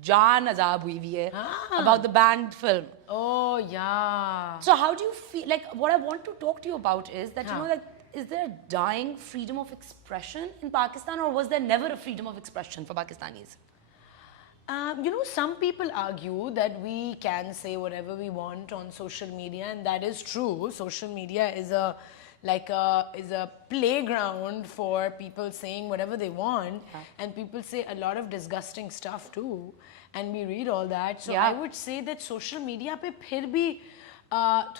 jaan azab hui hai about the banned film. Oh yeah. So how do you feel? Like, what I want to talk to you about is that you know, like, is there a dying freedom of expression in Pakistan, or was there never a freedom of expression for Pakistanis? You know, some people argue that we can say whatever we want on social media, and that is true. Social media is a playground for people saying whatever they want, and people say a lot of disgusting stuff too, and we read all that. So I would say that social media पे फिर भी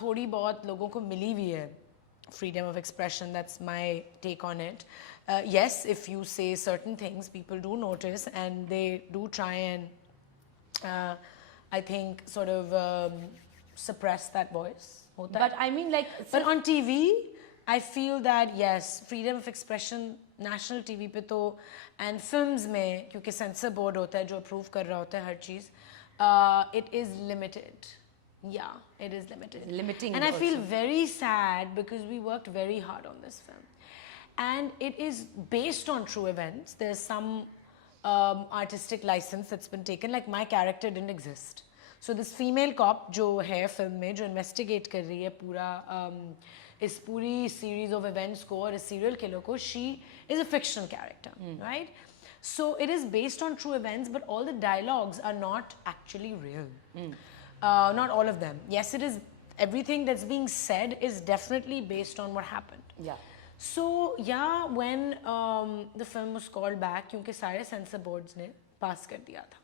थोड़ी बहुत लोगों को मिली हुई है freedom of expression. That's my take on it. Yes, if you say certain things, people do notice and they do try and I think sort of suppress that voice. But I mean, like, but on TV, I feel that yes, freedom of expression national TV पे तो and films में क्योंकि censor board होता है जो approve कर रहा होता है हर चीज़, it is limited. Yeah, it is limited. Limiting. And I feel very sad because we worked very hard on this film. And it is based on true events. There's some artistic license that's been taken. Like my character didn't exist. So this female cop जो है film में जो investigate कर रही है पूरा इस पूरी series of events को और इस serial killer को, she is a fictional character, right? So it is based on true events, but all the dialogues are not actually real. Not all of them. Yes, it is. Everything that's being said is definitely based on what happened. Yeah. So yeah, when the film was called back, क्योंकि सारे censor boards ने pass कर दिया था,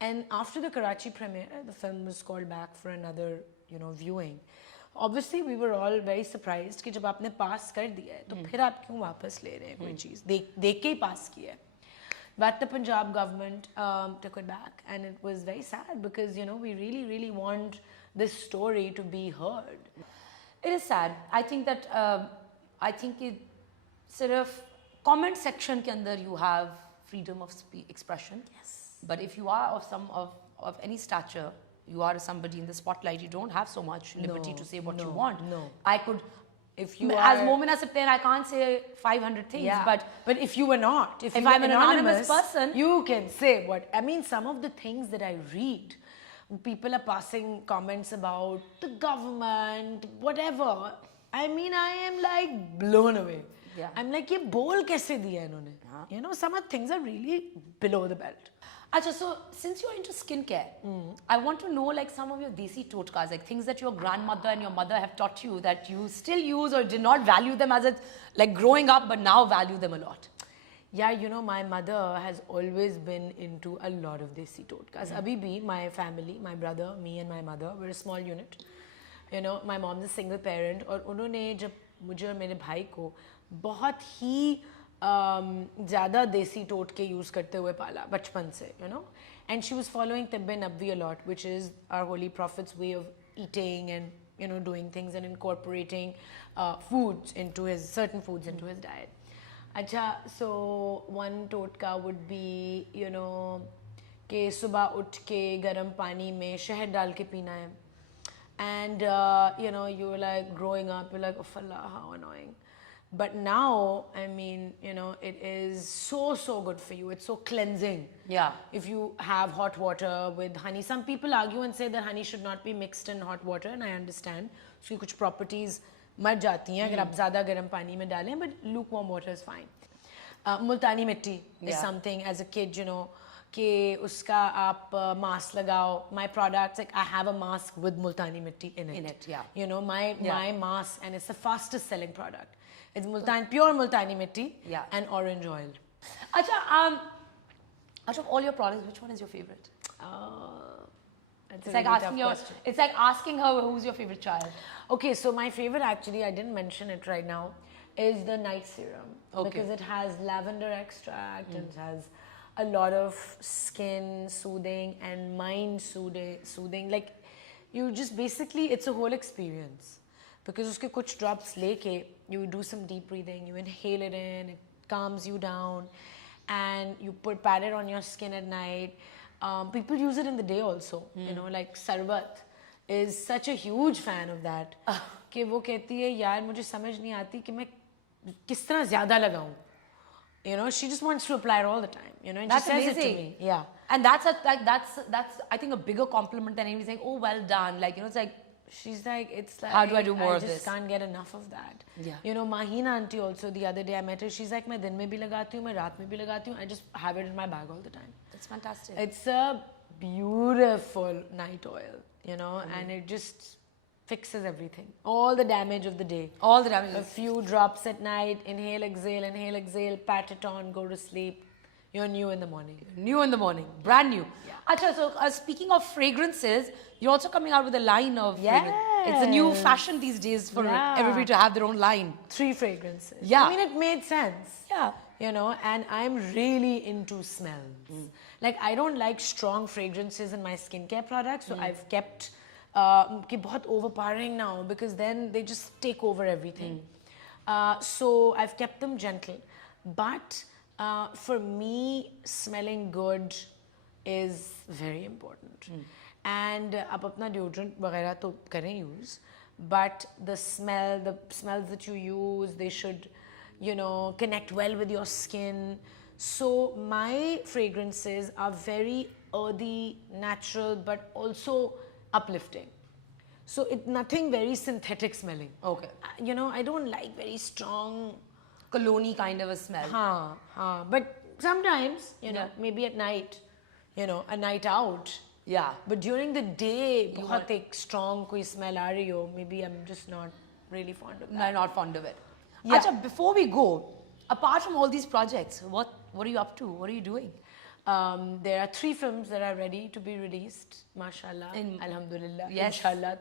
and after the Karachi premiere, the film was called back for another, you know, viewing. Obviously, we were all very surprised कि जब आपने pass कर दिया है, तो फिर आप क्यों वापस ले रहे हैं कोई चीज़? देख के ही pass किया है. But the Punjab government took it back, and it was very sad because, you know, we really, really want this story to be heard. It is sad. I think that I think it sort of comment section के अंदर you have freedom of expression. Yes. But if you are of any stature, you are somebody in the spotlight, you don't have so much liberty to say what you want. No. I could. If you as Momina Saptain, I can't say 500 things, but if you were not, if I'm an anonymous person, you can say what. I mean, some of the things that I read, people are passing comments about the government, whatever. I mean, I am like blown away. Yeah. I'm like, ये बोल कैसे दिया इन्होंने? You know, some of the things are really below the belt. Achha, so since you're into skincare, I want to know like some of your desi totkas, like things that your grandmother and your mother have taught you that you still use or did not value them as a, like growing up, but now value them a lot. Yeah, you know, my mother has always been into a lot of desi totkas. Abhi bhi, my family, my brother, me and my mother, we're a small unit. You know, my mom's a single parent और उन्होंने जब मुझे और मेरे भाई को बहुत ही ज़्यादा देसी टोटके यूज़ करते हुए पाला बचपन से, you know, and she was following Tibbe Nabvi a lot, which is our holy prophet's way of eating and, you know, doing things and incorporating foods into his certain foods into his diet. Acha, so one totka would be, you know, कि सुबह उठ के गर्म पानी में शहद डाल के पीना है, and you know, you were like growing up, you're like, oh Allah, how annoying. But now, I mean, you know, it is so good for you. It's so cleansing. Yeah. If you have hot water with honey. Some people argue and say that honey should not be mixed in hot water, and I understand. So कुछ properties मर जाती हैं अगर आप ज़्यादा गर्म पानी में डालें, but lukewarm water is fine. Multani mitti is something as a kid, you know, कि उसका आप mask लगाओ. My products, like I have a mask with multani mitti in it. Yeah. You know, my mask, and it's the fastest selling product. It's pure multani mitti and orange oil. Acha, out of all your products, which one is your favorite? That's It's a like really asking tough question. it's like asking her who's your favorite child. Okay, so my favorite, actually, I didn't mention it right now, is the night serum. Okay. Because it has lavender extract and it has a lot of skin soothing and mind soothing. Like, you just basically, it's a whole experience. Because uske kuch drops leke, you do some deep breathing, you inhale it in, it calms you down, and you pat it on your skin at night. People use it in the day also, you know, like Sarbat is such a huge fan of that. कि वो कहती है यार मुझे समझ नहीं आती कि मैं किस तरह ज़्यादा लगाऊं. You know, she just wants to apply it all the time, you know, and That's she says amazing. it to me. Yeah. And that's I think a bigger compliment than anything saying, oh, well done. Like, you know, it's like, she's like, it's like, how do I do more of I this? just can't get enough of that. Yeah. You know, Mahina auntie also, the other day I met her, she's like, मैं दिन में भी लगाती हूँ, मैं रात में भी लगाती हूँ. I just have it in my bag all the time. That's fantastic. It's a beautiful night oil, you know, and it just fixes everything. All the damage of the day. All the damage. A few drops at night, inhale, exhale, pat it on, go to sleep. You're new in the morning. New in the morning. Brand new. Yeah. Acha, so speaking of fragrances, you're also coming out with a line of fragrance. It's a new Yes. fashion these days for Yeah. everybody to have their own line. 3 fragrances. Yeah. I mean, it made sense. Yeah. You know, and I'm really into smells. Like, I don't like strong fragrances in my skincare products, so I've kept कि बहुत overpowering now, because then they just take over everything. So I've kept them gentle. But for me, smelling good is very important. And आप अपना deodorant वगैरह तो करें use, but the smells that you use, they should, you know, connect well with your skin. So my fragrances are very earthy, natural, but also uplifting. So it's nothing very synthetic smelling. Okay. You know, I don't like very strong, Cologne kind of a smell. but sometimes, you know, maybe at night, you know, a night out. Yeah. But during the day, बहुत एक strong कोई smell आ रही हो, maybe I'm just not really fond of that. No, not fond of it. Yeah. Acha, before we go, apart from all these projects, what are you up to? What are you doing? There are 3 films that are ready to be released, mashallah, alhamdulillah, Yes. inshallah.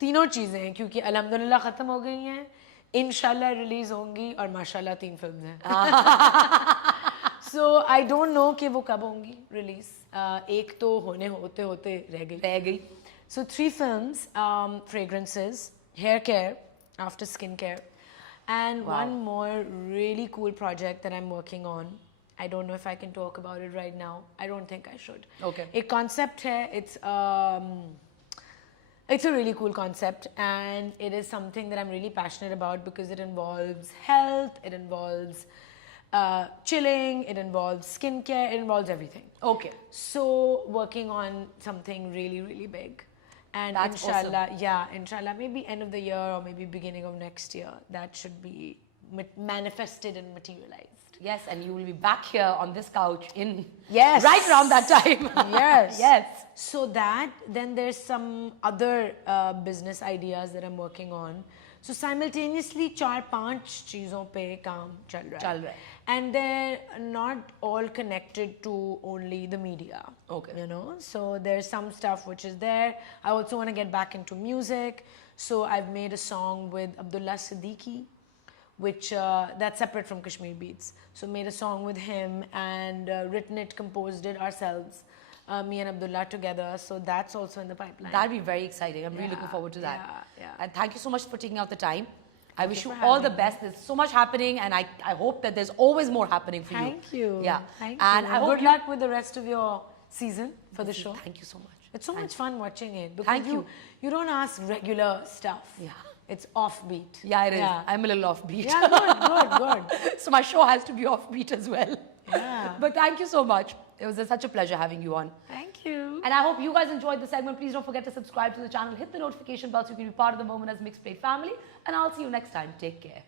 तीनों चीजें हैं, क्योंकि alhamdulillah खत्म हो गई हैं, inshallah release होंगी, और mashallah 3 films हैं. So I don't know कि वो कब होंगी release. एक तो होते रह गई. So 3 films, fragrances, hair care, after skincare, and one more really cool project that I'm working on. I don't know if I can talk about it right now. I don't think I should. Okay. A concept hai, it's a really cool concept, and it is something that I'm really passionate about because it involves health, it involves chilling, it involves skincare, it involves everything. Okay. So working on something really, really big. And That's inshallah, inshallah, maybe end of the year or maybe beginning of next year, that should be manifested and materialized. Yes, and you will be back here on this couch in Yes. right around that time. Yes. Yes. So that, then there's some other business ideas that I'm working on. So simultaneously, 4-5 चीजों पे काम चल रहा है. And they're not all connected to only the media. Okay. You know, so there's some stuff which is there. I also want to get back into music. So I've made a song with Abdullah Siddiqui, which that's separate from Kashmir Beats. So made a song with him and written it, composed it ourselves, me and Abdullah together. So that's also in the pipeline. That'll be very exciting. I'm really looking forward to that. Yeah. And thank you so much for taking out the time. I wish you for all the having best. There's so much happening, and I hope that there's always more happening for you. Thank you. Yeah. Thank and you. I hope Good luck with the rest of your season for the show. Thank you so much. It's so much fun watching it because Thank you. You don't ask regular stuff. Yeah. It's offbeat. Yeah, it is. Yeah. I'm a little offbeat. Yeah, good. So my show has to be offbeat as well. Yeah. But thank you so much. It was such a pleasure having you on. Thank you. And I hope you guys enjoyed the segment. Please don't forget to subscribe to the channel. Hit the notification bell so you can be part of the Moment as Mixed Plate family. And I'll see you next time. Take care.